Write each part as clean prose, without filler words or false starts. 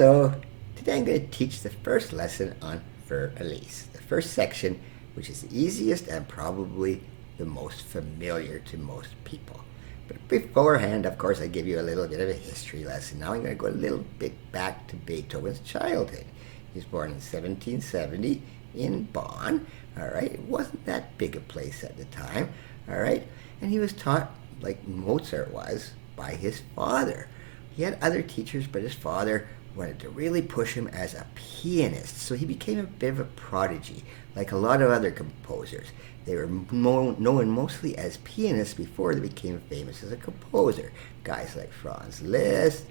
Hello. Today I'm going to teach the first lesson on Fur Elise, the first section, which is the easiest and probably the most familiar to most people. But beforehand, of course, I give you a little bit of a history lesson. Now I'm going to go a little bit back to Beethoven's childhood. He was born in 1770 in Bonn. All right, it wasn't that big a place at the time. All right, and he was taught, like Mozart was, by his father. He had other teachers, but his father wanted to really push him as a pianist, so he became a bit of a prodigy, like a lot of other composers. They were known mostly as pianists before they became famous as a composer. Guys like Franz Liszt,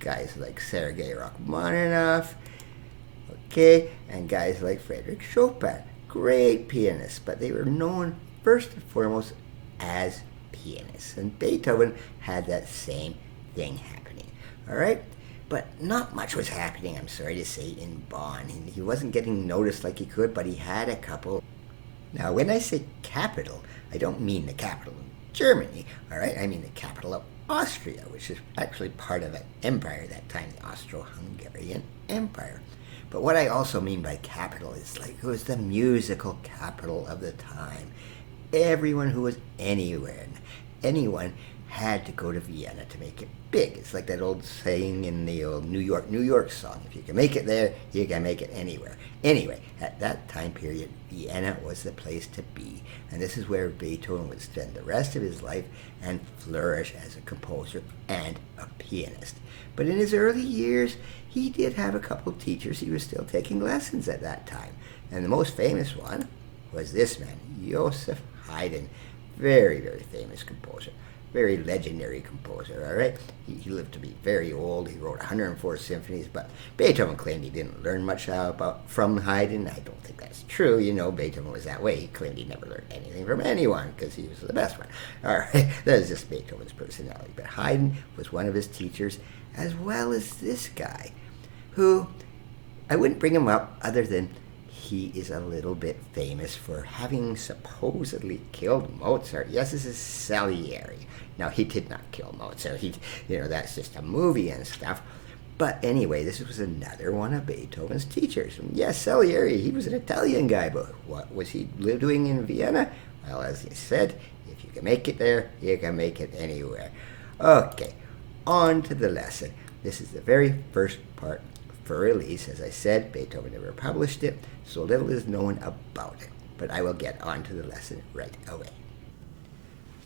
guys like Sergei Rachmaninoff, okay, and guys like Frederick Chopin. Great pianists, but they were known first and foremost as pianists. And Beethoven had that same thing happening. All right? But not much was happening, I'm sorry to say, in Bonn. He wasn't getting noticed like he could, but he had a couple. Now, when I say capital, I don't mean the capital of Germany, all right? I mean the capital of Austria, which is actually part of an empire at that time, the Austro-Hungarian Empire. But what I also mean by capital is like it was the musical capital of the time. Everyone who was anywhere, anyone had to go to Vienna to make it big. It's like that old saying in the old New York, New York song. If you can make it there, you can make it anywhere. Anyway, at that time period, Vienna was the place to be. And this is where Beethoven would spend the rest of his life and flourish as a composer and a pianist. But in his early years, he did have a couple of teachers. He was still taking lessons at that time. And the most famous one was this man, Joseph Haydn. Very, very famous composer. Very legendary composer, all right? He lived to be very old. He wrote 104 symphonies, but Beethoven claimed he didn't learn much from Haydn. I don't think that's true. You know, Beethoven was that way. He claimed he never learned anything from anyone because he was the best one. All right, that is just Beethoven's personality. But Haydn was one of his teachers, as well as this guy, who I wouldn't bring him up other than he is a little bit famous for having supposedly killed Mozart. Yes, this is Salieri. Now, he did not kill Mozart. That's just a movie and stuff. But anyway, this was another one of Beethoven's teachers. And yes, Salieri, he was an Italian guy, but what was he doing in Vienna? Well, as he said, if you can make it there, you can make it anywhere. Okay, on to the lesson. This is the very first part. Fur Elise, as I said, Beethoven never published it, so little is known about it. But I will get on to the lesson right away.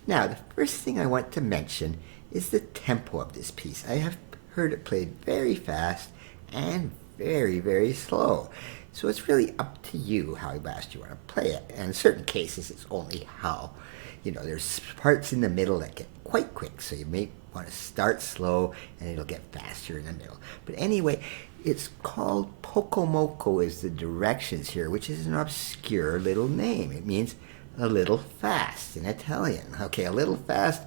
Now, the first thing I want to mention is the tempo of this piece. I have heard it played very fast and very, very slow. So it's really up to you how fast you want to play it. And in certain cases, it's only how. There's parts in the middle that get quite quick, so you may want to start slow and it'll get faster in the middle. But anyway, it's called Poco Moco is the directions here, which is an obscure little name. It means a little fast in Italian. Okay, a little fast,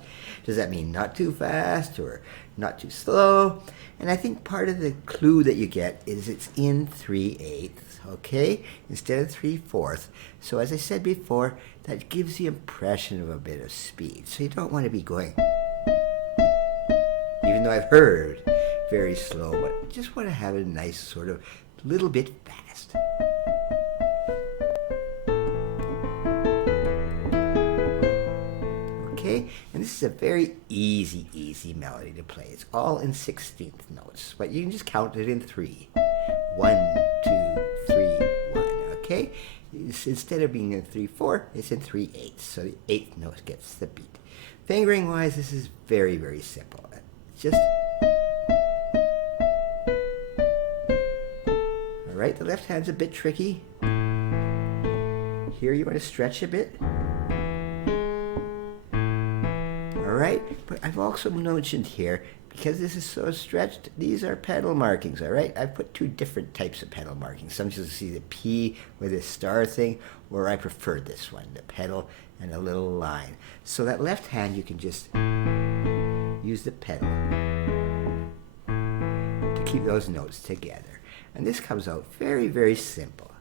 does that mean not too fast or not too slow? And I think part of the clue that you get is it's in 3/8, okay, instead of 3/4. So as I said before, that gives the impression of a bit of speed. So you don't want to be going, even though I've heard very slow, but just want to have a nice sort of little bit fast. Okay, and this is a very easy melody to play. It's all in 16th notes, but you can just count it in 3. 1, 2, 3, 1, okay? Instead of being in 3/4, it's in 3/8, so the 8th note gets the beat. Fingering-wise, this is very, very simple. Just all right, the left hand's a bit tricky. Here you want to stretch a bit. All right, but I've also mentioned here, because this is so stretched, these are pedal markings, all right? I've put 2 different types of pedal markings. Some you'll see the P with this star thing, or I prefer this one, the pedal and a little line. So that left hand, you can just use the pedal to keep those notes together. And this comes out very, very simple.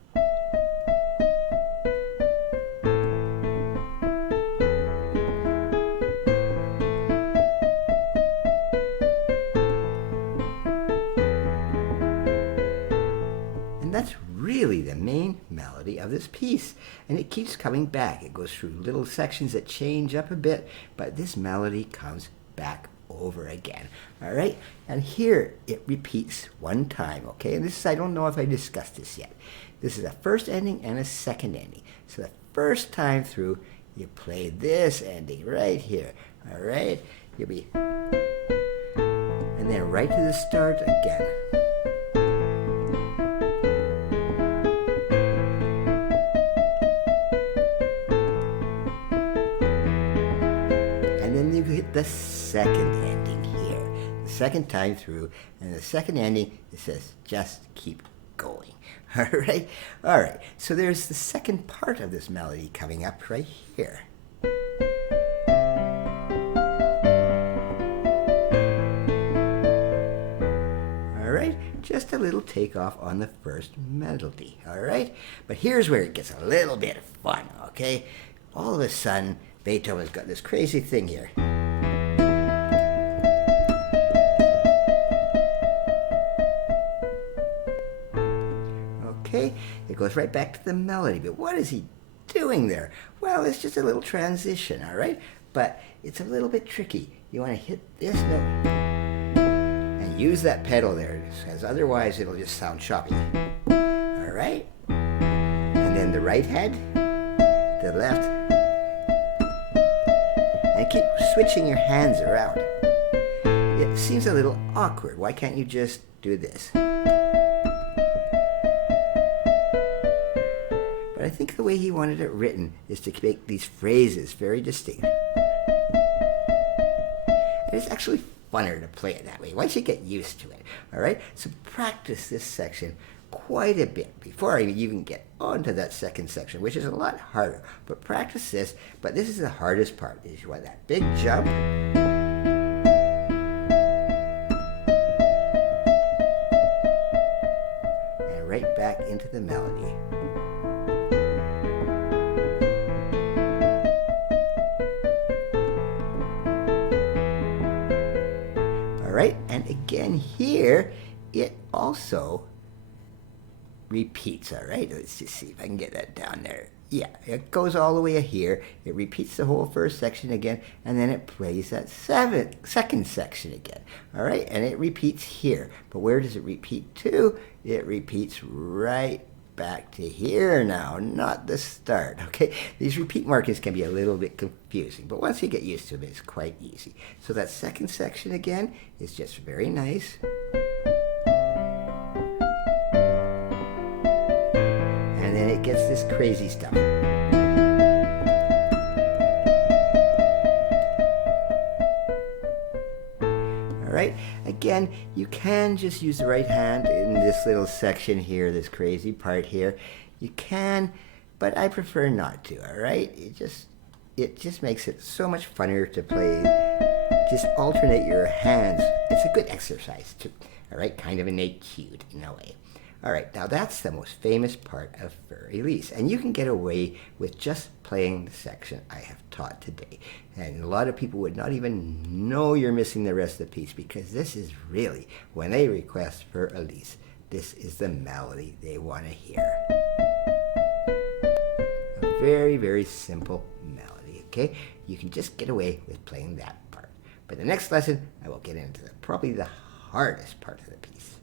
really the main melody of this piece. And it keeps coming back. It goes through little sections that change up a bit, but this melody comes back over again. All right? And here it repeats one time, okay? And this is, I don't know if I discussed this yet. This is a first ending and a second ending. So the first time through, you play this ending right here. All right? You'll be... And then right to the start again. And then you hit the second ending here. The second time through. And the second ending, it says, just keep going. All right? All right. So there's the second part of this melody coming up right here. Just a little takeoff on the first melody, all right? But here's where it gets a little bit fun, okay? All of a sudden, Beethoven's got this crazy thing here. Okay, it goes right back to the melody, but what is he doing there? Well, it's just a little transition, all right? But it's a little bit tricky. You want to hit this note. Use that pedal there, because otherwise it'll just sound choppy. All right? And then the right hand, the left, and keep switching your hands around. It seems a little awkward. Why can't you just do this? But I think the way he wanted it written is to make these phrases very distinct. And it's actually funner to play it that way once you get used to it. All right, so practice this section quite a bit before I even get onto that second section, which is a lot harder. But practice this. But this is the hardest part. Is you want that big jump, and right back into the melody. Right? And again here, it also repeats, all right? Let's just see if I can get that down there. Yeah, it goes all the way here. It repeats the whole first section again, and then it plays that second section again, all right? And it repeats here. But where does it repeat to? It repeats right back to here now, not the start, okay? These repeat markings can be a little bit confusing, but once you get used to it, it's quite easy. So that second section again is just very nice. And then it gets this crazy stuff. Right? Again, you can just use the right hand in this little section here, this crazy part here. You can, but I prefer not to, all right? It just makes it so much funner to play. Just alternate your hands. It's a good exercise too, all right? Kind of an etude in a way. All right, now that's the most famous part of Fur Elise, and you can get away with just playing the section I have taught today. And a lot of people would not even know you're missing the rest of the piece, because this is really, when they request Fur Elise, this is the melody they want to hear. A very, very simple melody, okay? You can just get away with playing that part. But the next lesson, I will get into probably the hardest part of the piece.